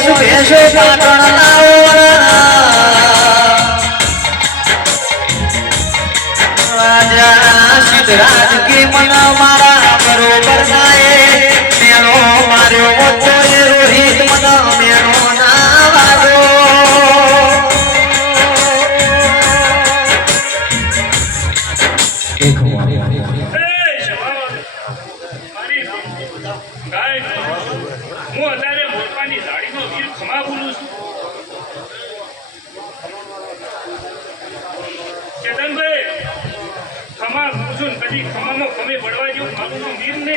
દિવસ ભેસો પાટણ સિદ્ધરાજ મારા બરોબર નાયે મેરો માર્યો મોટો રોહિત મન ના વાગો હું અત્યારે મોરપાની Cuma ચેતનભાઈ ખમા પૂછું પછી ખમાનો ખમે પડવા જેવું મારું મીર ને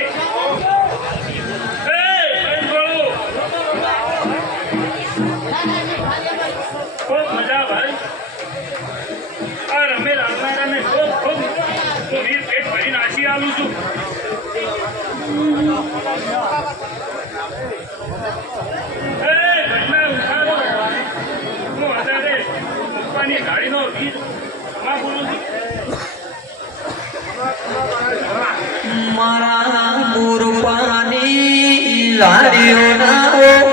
મજા ભાઈ આ રમેલ આવનારાને ખૂબ ખૂબ હું મીર પોતાની ગાડીનો વીજ. મારા ગુરુ પાની લારીઓ ના.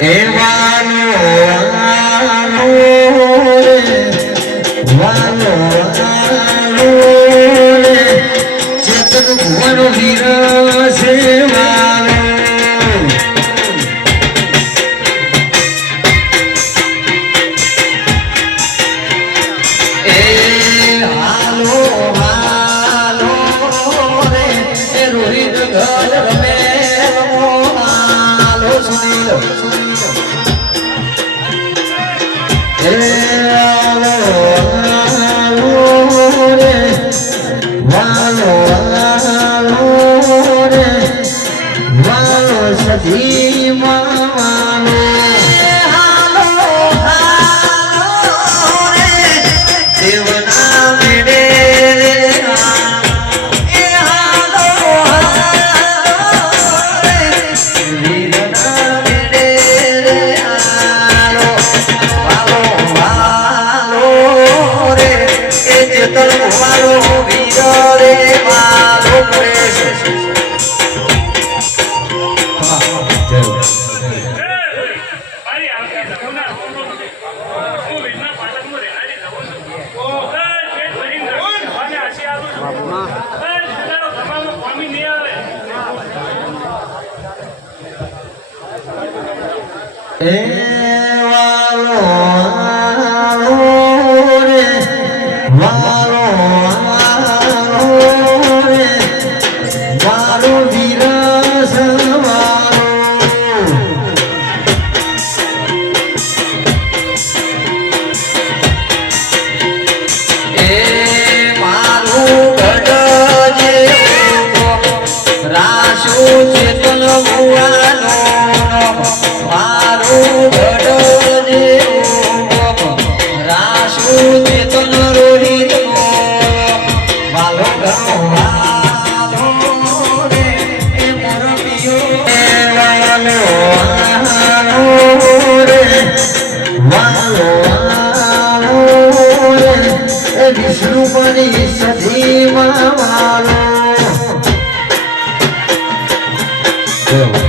એવાનો વાનો વાનો વાલો વાલો રે વાલો સધી માલો Hello, hello, hello. Eh Vishnu પરી સધી મારો céu